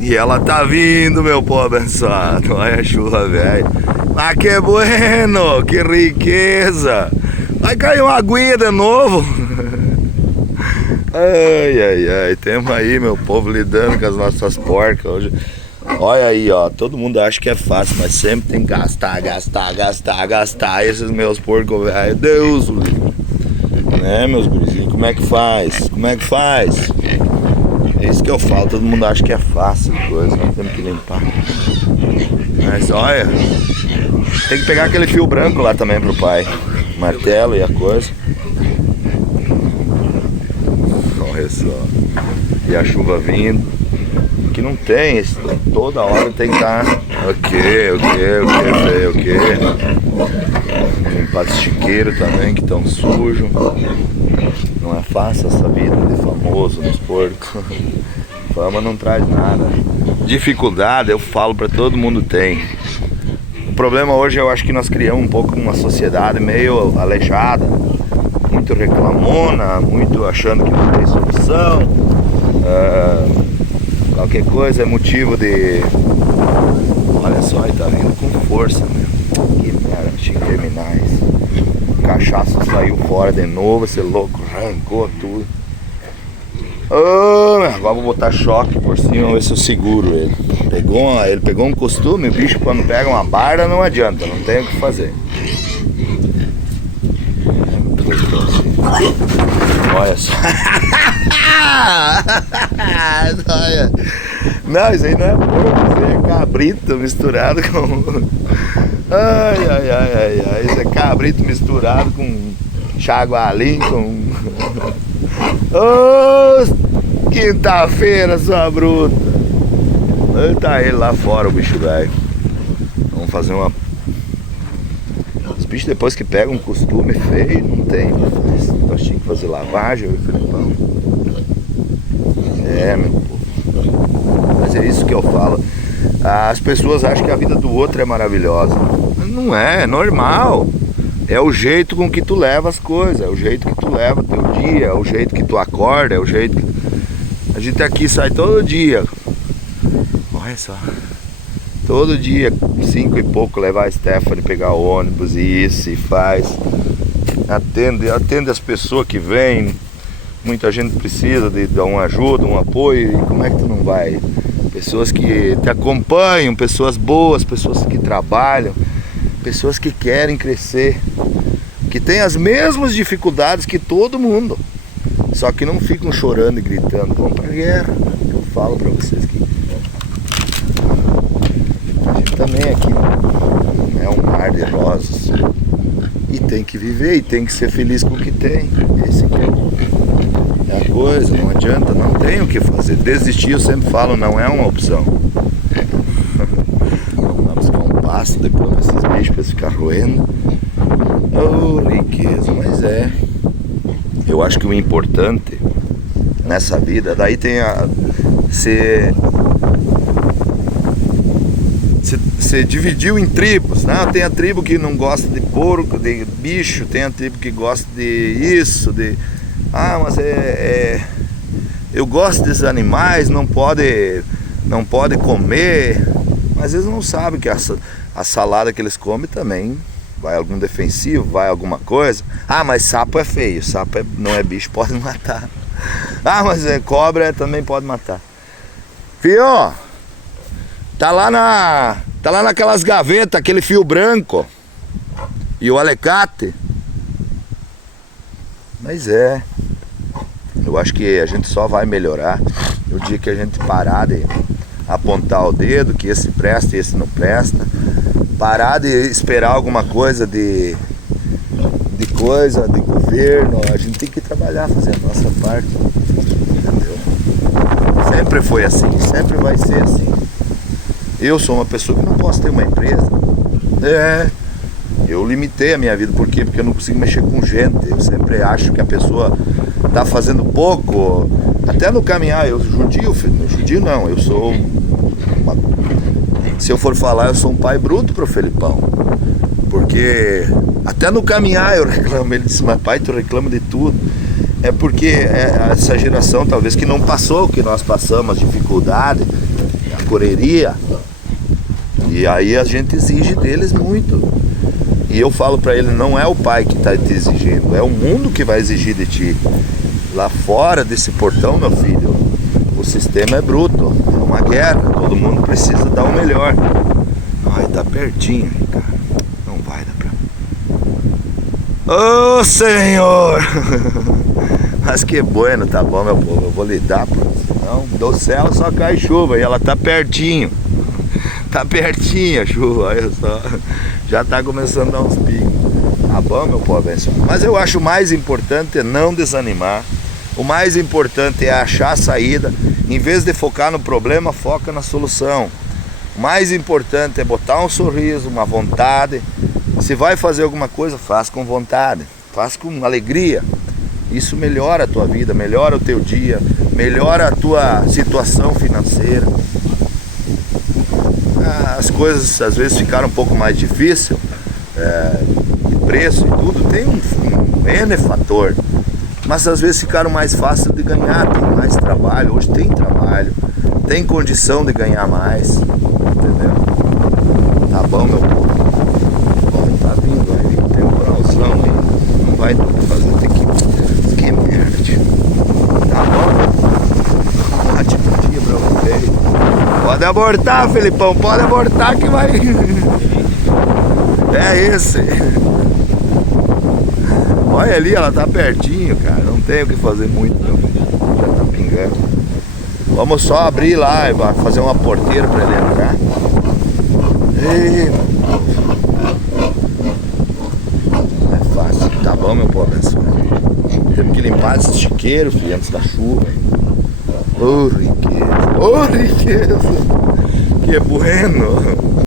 E ela tá vindo, meu povo abençoado. Olha a chuva, velho. Mas que bueno, que riqueza. Vai cair uma aguinha de novo. Ai, ai, ai. Temos aí, meu povo, lidando com as nossas porcas hoje. Olha aí, ó. Todo mundo acha que é fácil, mas sempre tem que gastar. Esses meus porcos, velho. Deus, né, meus gurizinhos? Como é que faz? Como é que faz? É isso que eu falo, todo mundo acha que é fácil a coisa, nós temos que limpar. Mas olha, tem que pegar aquele fio branco lá também pro pai. Martelo e a coisa. Olha só. E a chuva vindo. Que não tem, toda hora tem que estar. O que? Limpar os chiqueiros também que estão sujos. Não é fácil essa vida de famoso nos porcos. Fama não traz nada. Dificuldade, eu falo pra todo mundo tem. O problema hoje eu acho que nós criamos um pouco uma sociedade meio aleijada. Muito reclamona, muito achando que não tem solução. Qualquer coisa é motivo de... Olha só, ele tá vindo com força, meu. Que merda, tinha que terminar isso. Cachaça saiu fora de novo, esse louco arrancou tudo. Agora vou botar choque por cima, vamos ver se eu seguro ele. Ele pegou um costume, o bicho quando pega uma barda não adianta, não tem o que fazer. Olha só. Olha. Não, isso aí não é porco, isso aí é cabrito misturado com... Ai, isso é cabrito misturado com chagualim, com... Quinta-feira, sua bruta. Tá ele lá fora, o bicho velho. Vamos fazer uma... Os bichos depois que pegam um costume feio, não tem. Nós tínhamos que fazer lavagem, eu e o Felipão. É, meu povo. Mas é isso que eu falo. As pessoas acham que a vida do outro é maravilhosa. Não é, é normal. É o jeito com que tu leva as coisas, é o jeito que tu leva o teu dia, é o jeito que tu acorda, é o jeito que... A gente aqui sai todo dia. Olha só. Todo dia, 5 e pouco, levar a Stephanie, pegar o ônibus e isso, e faz. Atende as pessoas que vêm. Muita gente precisa de dar uma ajuda, um apoio. E como é que tu não vai? Pessoas que te acompanham, pessoas boas, pessoas que trabalham, pessoas que querem crescer, que têm as mesmas dificuldades que todo mundo, só que não ficam chorando e gritando. Vão pra guerra. Eu falo pra vocês que a gente também aqui não é um mar de rosas, e tem que viver e tem que ser feliz com o que tem. Esse aqui é a coisa, não adianta, não tem o que fazer. Desistir, eu sempre falo, não é uma opção. Vamos lá buscar um pasto depois desses bichos pra ficar roendo. Riqueza, mas é. Eu acho que o importante nessa vida, daí tem Você dividiu em tribos, né? Tem a tribo que não gosta de porco, de bicho, tem a tribo que gosta de isso, mas eu gosto desses animais, não pode comer. Mas às vezes não sabe que a salada que eles comem também vai algum defensivo, vai alguma coisa. Mas sapo é feio, sapo não é bicho, pode matar. Mas cobra também pode matar. Fio, tá lá naquelas gavetas, aquele fio branco e o alicate. Mas eu acho que a gente só vai melhorar no dia que a gente parar de apontar o dedo, que esse presta e esse não presta. Parar de esperar alguma coisa de governo. A gente tem que trabalhar, fazer a nossa parte, entendeu? Sempre foi assim, sempre vai ser assim. Eu sou uma pessoa que não posso ter uma empresa. Eu limitei a minha vida. Por quê? Porque eu não consigo mexer com gente. Eu sempre acho que a pessoa está fazendo pouco. Até no caminhar, eu judio não, eu sou se eu for falar, eu sou um pai bruto pro Felipão. Porque até no caminhar eu reclamo. Ele disse, mas pai, tu reclama de tudo. É porque essa geração talvez que não passou o que nós passamos, as dificuldades. correria. E aí a gente exige deles muito. E eu falo pra ele, não é o pai que tá te exigindo, é o mundo que vai exigir de ti. Lá fora desse portão, meu filho, o sistema é bruto, é uma guerra, todo mundo precisa dar o melhor. Ai, tá pertinho, cara. Não vai dar pra... Ô, Senhor! Mas que bueno, tá bom, meu povo, eu vou lidar, senão do céu só cai chuva e ela tá pertinho. Tá pertinho a chuva, olha só. Já tá começando a dar uns pingos. Tá bom, meu povo abençoado. Mas eu acho o mais importante é não desanimar. O mais importante é achar a saída. Em vez de focar no problema, foca na solução. O mais importante é botar um sorriso, uma vontade. Se vai fazer alguma coisa, faz com vontade. Faz com alegria. Isso melhora a tua vida, melhora o teu dia, melhora a tua situação financeira. As coisas às vezes ficaram um pouco mais difíceis, de preço e tudo, tem um N fator, mas às vezes ficaram mais fáceis de ganhar, tem mais trabalho, hoje tem trabalho, tem condição de ganhar mais, entendeu? Tá bom, meu povo? Bom, tá vindo aí, tem um coralzão aí, não vai fazer que merda, tá bom? Um ótimo dia pra vocês. Pode abortar, Felipão, pode abortar que vai. É esse. Olha ali, ela tá pertinho, cara. Não tem o que fazer muito, meu filho. Já tá pingando. Vamos só abrir lá e fazer uma porteira pra ele entrar. Ei, não é fácil. Tá bom, meu povo abençoado. Temos que limpar esse chiqueiro, filho, antes da chuva. Oh, riqueza. Oh, riqueza. Que bueno.